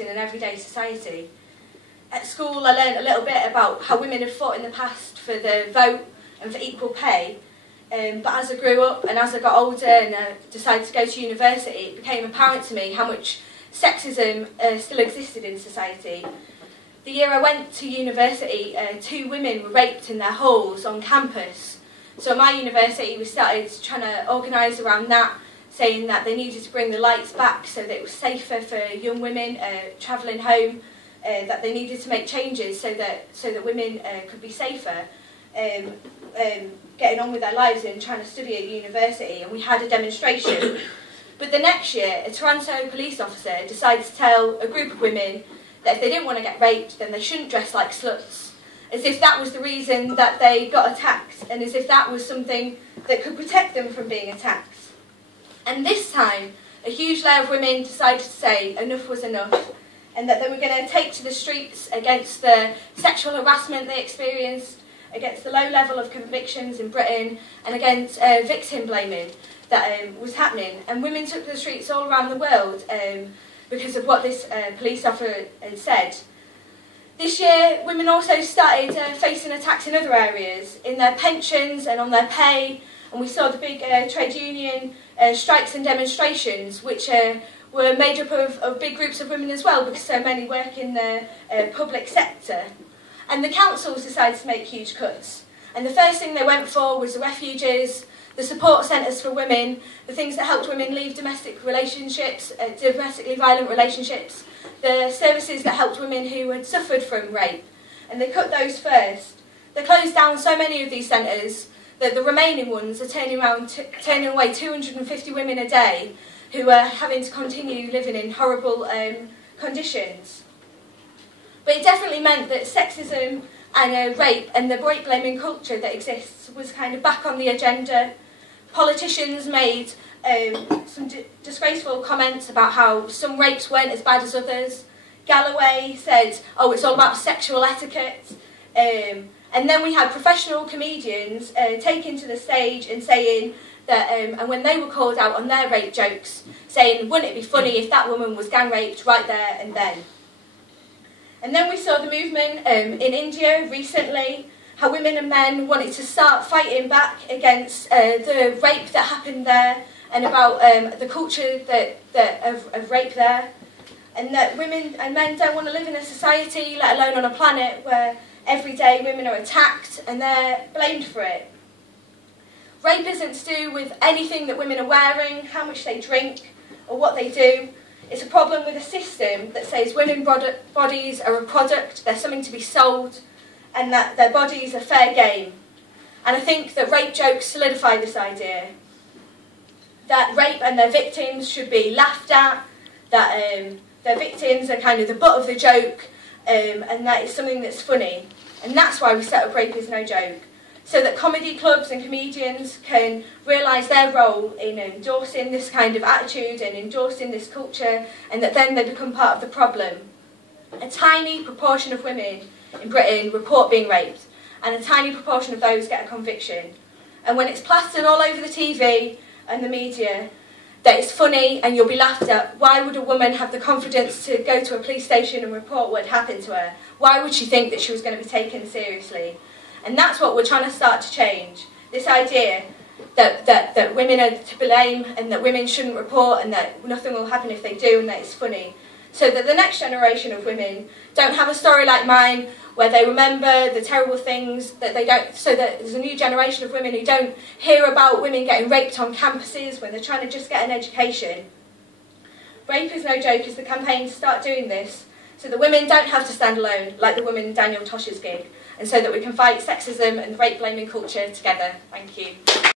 in an everyday society. At school I learned a little bit about how women have fought in the past for the vote and for equal pay, but as I grew up and as I got older and decided to go to university, it became apparent to me how much sexism still existed in society. The year I went to university, 2 women were raped in their halls on campus. So at my university we started trying to organise around that, saying that they needed to bring the lights back so that it was safer for young women travelling home, that they needed to make changes so that women could be safer getting on with their lives and trying to study at university, and we had a demonstration. But the next year, a Toronto police officer decided to tell a group of women that if they didn't want to get raped, then they shouldn't dress like sluts, as if that was the reason that they got attacked, and as if that was something that could protect them from being attacked. And this time, a huge layer of women decided to say enough was enough, and that they were going to take to the streets against the sexual harassment they experienced, against the low level of convictions in Britain, and against victim blaming that was happening. And women took to the streets all around the world because of what this police officer had said. This year, women also started facing attacks in other areas, in their pensions and on their pay, and we saw the big trade union strikes and demonstrations, which were made up of big groups of women as well, because so many work in the public sector. And the councils decided to make huge cuts. And the first thing they went for was the refuges, the support centres for women, the things that helped women leave domestic relationships, domestically violent relationships, the services that helped women who had suffered from rape. And they cut those first. They closed down so many of these centres that the remaining ones are turning away 250 women a day who are having to continue living in horrible conditions. But it definitely meant that sexism and rape and the rape blaming culture that exists was kind of back on the agenda. Politicians made some disgraceful comments about how some rapes weren't as bad as others. Galloway said, oh, it's all about sexual etiquette. And then we had professional comedians taking to the stage and saying that, and when they were called out on their rape jokes, saying, wouldn't it be funny if that woman was gang raped right there and then? And then we saw the movement in India recently, how women and men wanted to start fighting back against the rape that happened there, and about the culture of rape there, and that women and men don't want to live in a society, let alone on a planet, where every day women are attacked and they're blamed for it. Rape isn't to do with anything that women are wearing, how much they drink, or what they do. It's a problem with a system that says women's bodies are a product, they're something to be sold, and that their bodies are fair game. And I think that rape jokes solidify this idea. That rape and their victims should be laughed at, that their victims are kind of the butt of the joke, and that it's something that's funny. And that's why we set up Rape is No Joke, so that comedy clubs and comedians can realise their role in endorsing this kind of attitude and endorsing this culture, and that then they become part of the problem. A tiny proportion of women in Britain report being raped, and a tiny proportion of those get a conviction. And when it's plastered all over the TV and the media that it's funny and you'll be laughed at, why would a woman have the confidence to go to a police station and report what had happened to her? Why would she think that she was going to be taken seriously? And that's what we're trying to start to change. This idea that women are to blame and that women shouldn't report and that nothing will happen if they do and that it's funny. So that the next generation of women don't have a story like mine where they remember the terrible things that they don't, so that there's a new generation of women who don't hear about women getting raped on campuses when they're trying to just get an education. Rape is No Joke is the campaign to start doing this, so that women don't have to stand alone like the woman in Daniel Tosh's gig, and so that we can fight sexism and rape blaming culture together. Thank you.